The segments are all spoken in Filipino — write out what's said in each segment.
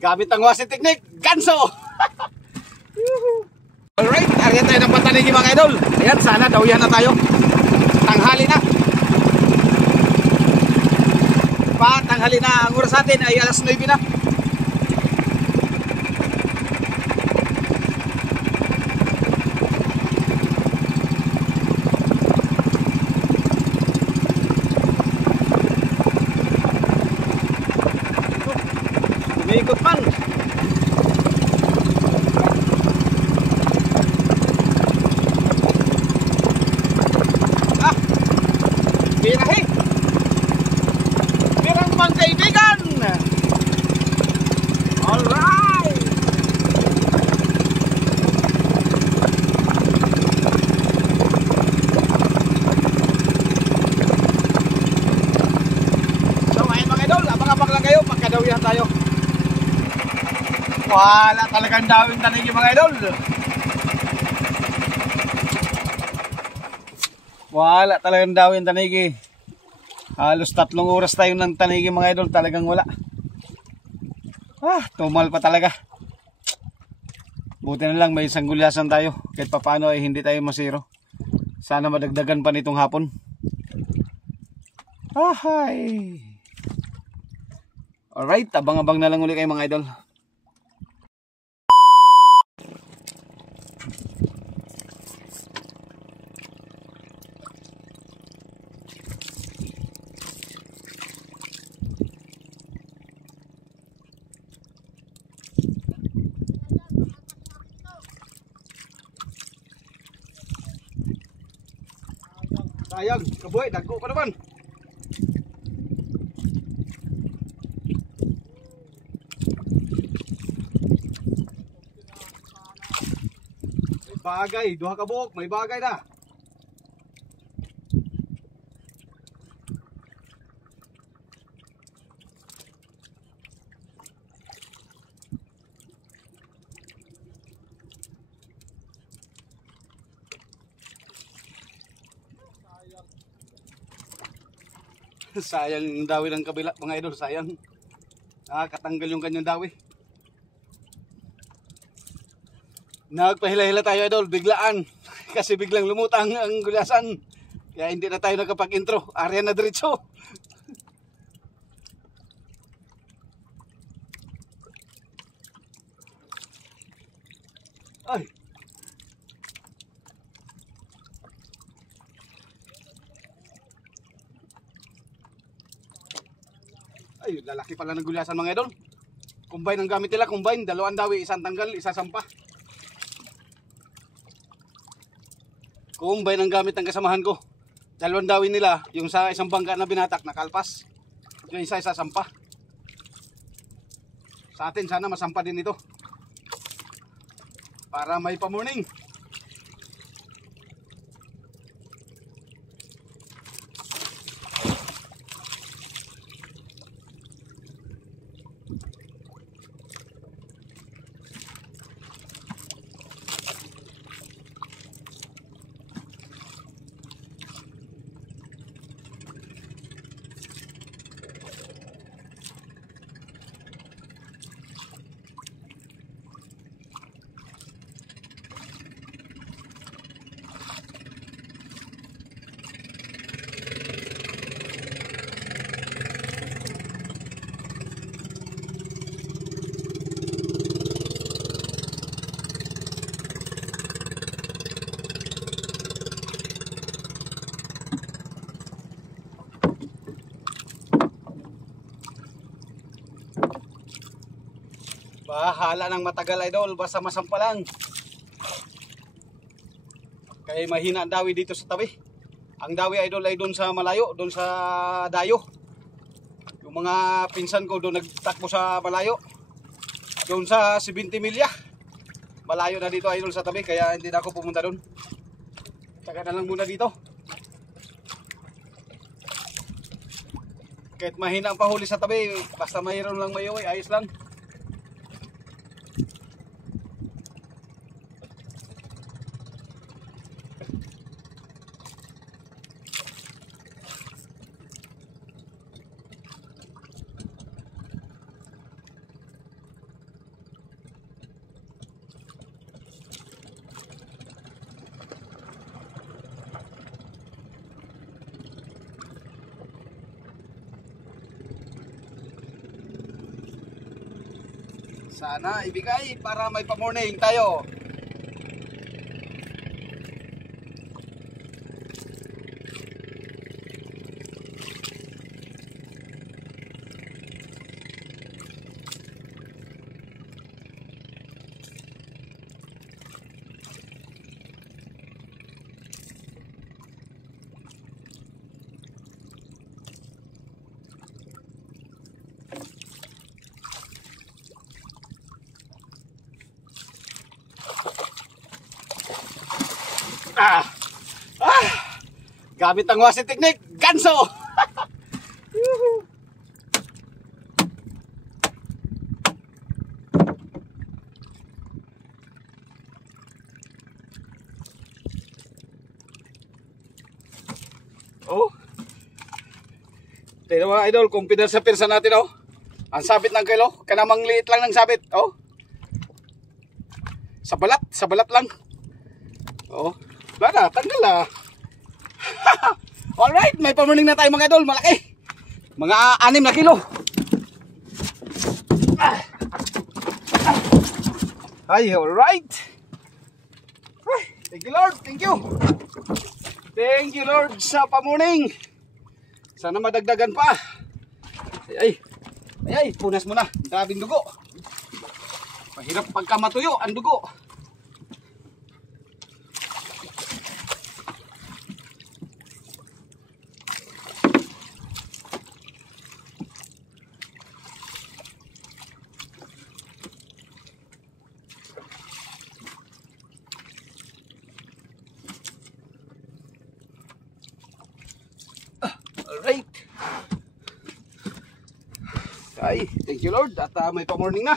Gamit ang wasi technique, ganso! Alright, ariyan tayo ng pantanigi mga idol. Ayan, sana dawihan na tayo. Tanghali na. Tanghali na. Ang oras natin ay alas 9 na. Umiikot man. Birahe. Birang mga kaibigan. Alright. So ayun mga idol, abang-abang lang kayo pagkadawihan tayo. Wala talagang dawing tanigi mga idol. Wala talagang dawin tanigi. Halos 3 oras tayo ng tanigi mga idol. Talagang wala. Tumal pa talaga. Buti na lang may isang gulyasan tayo. Kahit paano ay hindi tayo masiro. Sana madagdagan pa nitong hapon. Hi. Alright, abang-abang na lang ulit kayo mga idol. Sayang, kaboy, dagko pa naman. May bagay, duha ka buhok, may bagay na. Sayang yung dawi ng kabila mga idol, sayang. Nakakatanggal yung kanyang dawi. Nagpahila-hila tayo idol, biglaan. Kasi biglang lumutang ang gulyasan. Kaya hindi na tayo nakapag-intro. Arya na diretso. Ay. Ay, lalaki pala ng gulyasan mga idol. Combine ang gamit nila, combine. 2 dawi, 1 tanggal, 1 sampa. Combine ang gamit ng kasamahan ko. 2 dawi nila, yung sa isang bangka na binatak, nakalpas. Yung isa sampa. Sa atin, sana masampa din ito. Para may pa-morning. Bahala ng matagal idol, basta masampa lang. Kaya mahina ang dawi dito sa tabi. Ang dawi idol ay doon sa malayo, doon sa dayo. Yung mga pinsan ko doon nagtakbo sa malayo. Doon sa 70 milya. Malayo na dito idol sa tabi, kaya hindi na ako pumunta doon. Tsaka na lang muna dito. Kahit mahina ang pahuli sa tabi, basta mayroon lang mayaway, ayos lang. Sana ibigay para may pa-morning tayo. Gamit ang washing technique, ganso! Oh. Tignan mga idol, confidence sa pirsa natin oh. Ang sabit ng kilo, kanamang liit lang ng sabit, oh. Sa balat lang. Oh. Bada, tanggal ah. Alright, may pa-morning na tayo mga idol, malaki. Mga 6 na kilo. Ay, alright. Thank you Lord, thank you. Thank you Lord sa pa-morning. Sana madagdagan pa. Ay, punas mo na. Grabing dugo. Mahirap pagka matuyo ang dugo. Alright. Ay, thank you Lord. At may pa-morning na.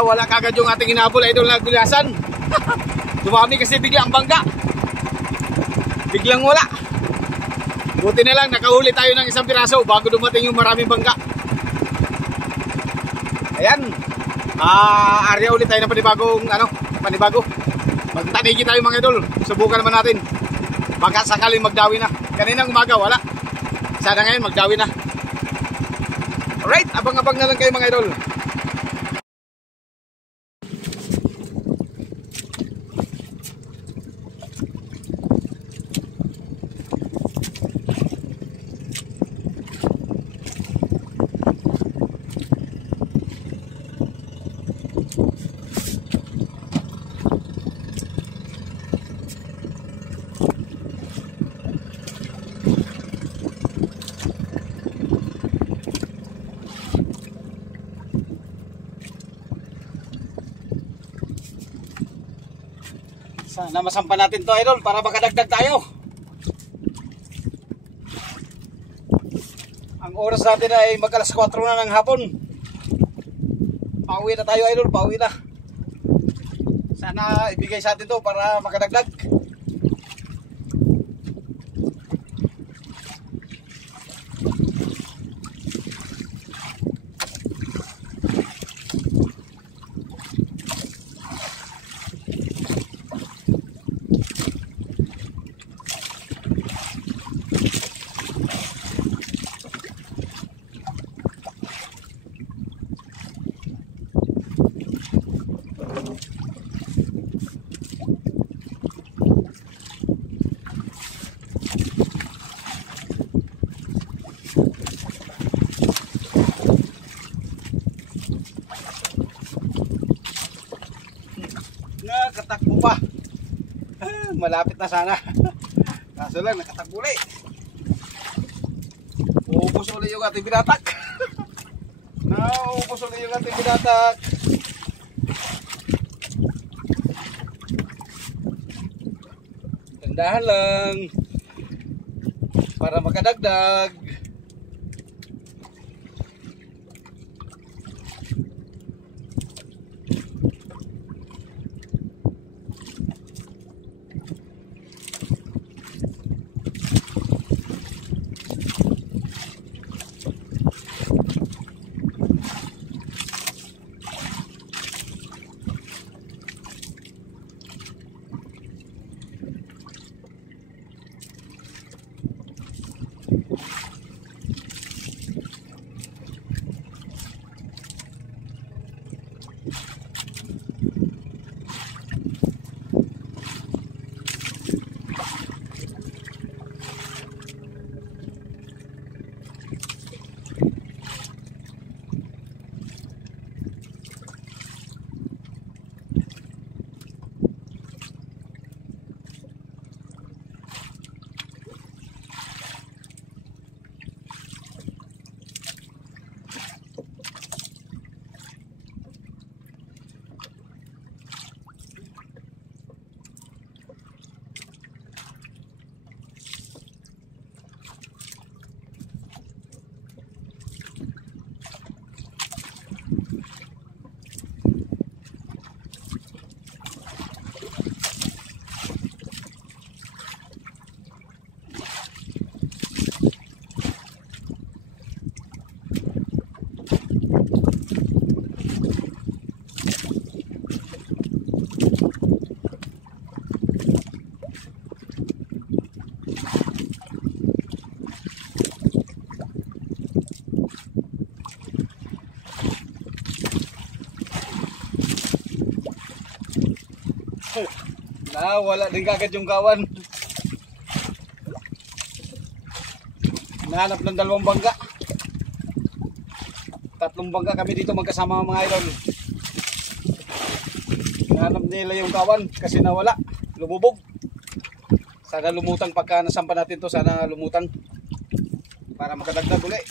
Wala kagad yung ating hinabol idol na gulasan. Dumami kasi biglang bangga. Biglang wala. Buti na lang nakahuli tayo ng isang piraso bago dumating yung maraming bangga. Ayan. Area ulit tayo ng panibago. Magtanigi tayo mga idol. Subukan naman natin. Baka sakaling magdawi na. Kaninang umaga wala. Sana ngayon magdawi na. Alright, abang-abang na lang kayo mga idol. Sana masampa natin to idol para makadagdag tayo. Ang oras natin ay mag-alas 4 na ng hapon. Pauwi na tayo idol, pauwi na. Sana ibigay sa atin to para makadagdag. Malapit na sana. Kaso lang, nakatakuli. Uubos ulit yung ating binatak. Uubos ulit yung ating binatak. Tandahan lang. Para makadagdag. Wala din kagad yung kawan. Nahanap ng 2 bangga. 3 bangga kami dito magkasama mga idol. Nahanap nila yung kawan kasi nawala. Lumubog. Sana lumutang pagka nasampa natin to. Sana lumutang. Para makadagdag ulit.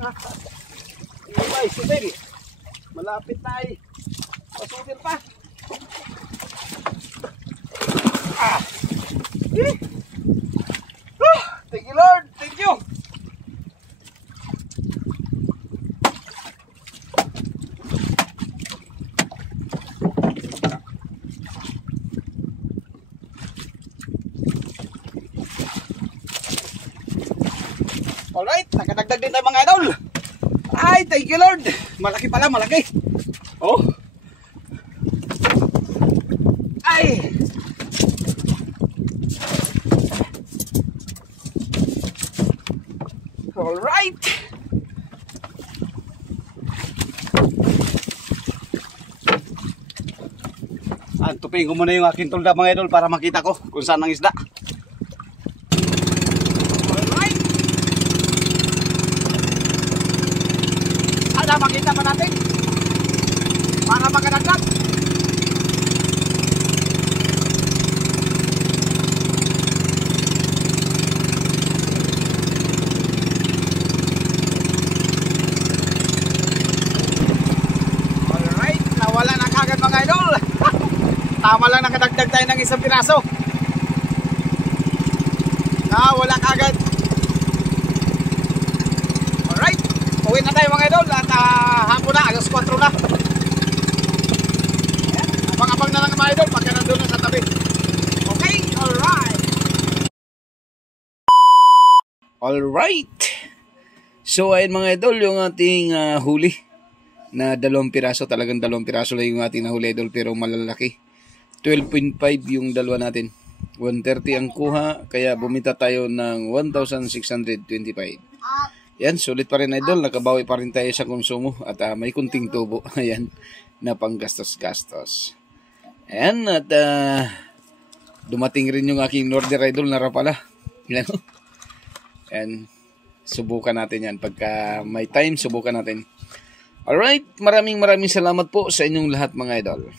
Ibay, sutil. Malapit tayo. Pasutil pa. Thank you, Lord. Thank you. Alright, nakadagdag din tayo mga idol. Ay, thank you Lord. Malaki pala, malaki. Oh. Ay. Alright. Tupin ko muna yung aking tulda mga idol para makita ko kung saan ang isda. Sana makita pa natin para makadagdag. Alright, nawala na kagad mga idol. Tama lang nakadagdag tayo ng isang piraso. Nawala kagad. Uwi na tayo mga idol at hapon na, alas 4 na. Abang-abang na lang mga idol pagka nandun na sa tabi. Okay, alright. Alright. So ayun mga idol, yung ating huli na 2 piraso. Talagang 2 piraso lang yung ating nahuli idol pero malalaki. 12.5 yung dalawa natin. 130 ang kuha kaya bumita tayo ng 1,625. Yan, sulit pa rin idol, nakabawi pa rin tayo sa konsumo at may kunting tubo, ayan, na panggastos-gastos. Ayan, at dumating rin yung aking order idol na rapala. Yan, ayan, subukan natin yan. Pagka may time, subukan natin. Alright, maraming salamat po sa inyong lahat mga idol.